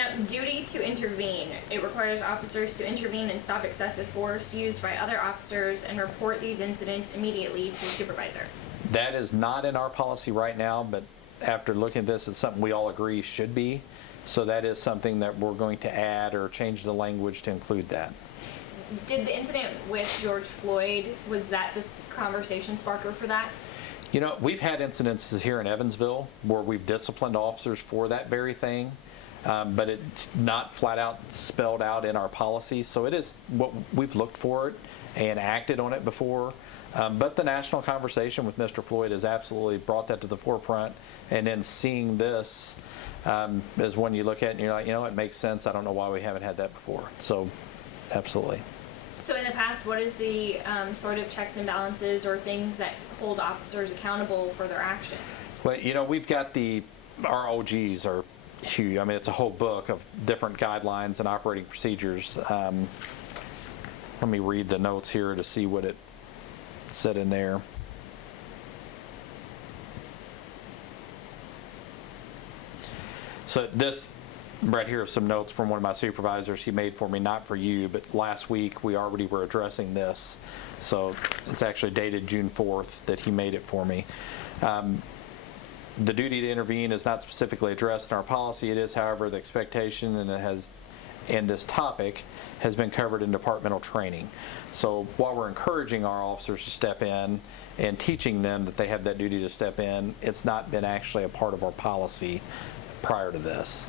Now, duty to intervene. It requires officers to intervene and stop excessive force used by other officers and report these incidents immediately to the supervisor. That is not in our policy right now, but after looking at this, it's something we all agree should be. So that is something that we're going to add or change the language to include that. Did the incident with George Floyd, was that this conversation sparker for that? You know, we've had incidences here in Evansville where we've disciplined officers for that very thing, but it's not flat out spelled out in our policy. So it is what we've looked for it and acted on it before. But the national conversation with Mr. Floyd has absolutely brought that to the forefront. And then seeing this is when you look at it and you're like, you know, it makes sense. I don't know why we haven't had that before. So absolutely. So in the past, what is the sort of checks and balances or things that hold officers accountable for their actions? Well, you know, we've got our OGs are huge. I mean, it's a whole book of different guidelines and operating procedures. Let me read the notes here to see what it said in there. So this right here are some notes from one of my supervisors he made for me, not for you, but last week we already were addressing this. So it's actually dated June 4th that he made it for me. The duty to intervene is not specifically addressed in our policy. It is, however, the expectation, and this topic has been covered in departmental training. So while we're encouraging our officers to step in and teaching them that they have that duty to step in, it's not been actually a part of our policy prior to this.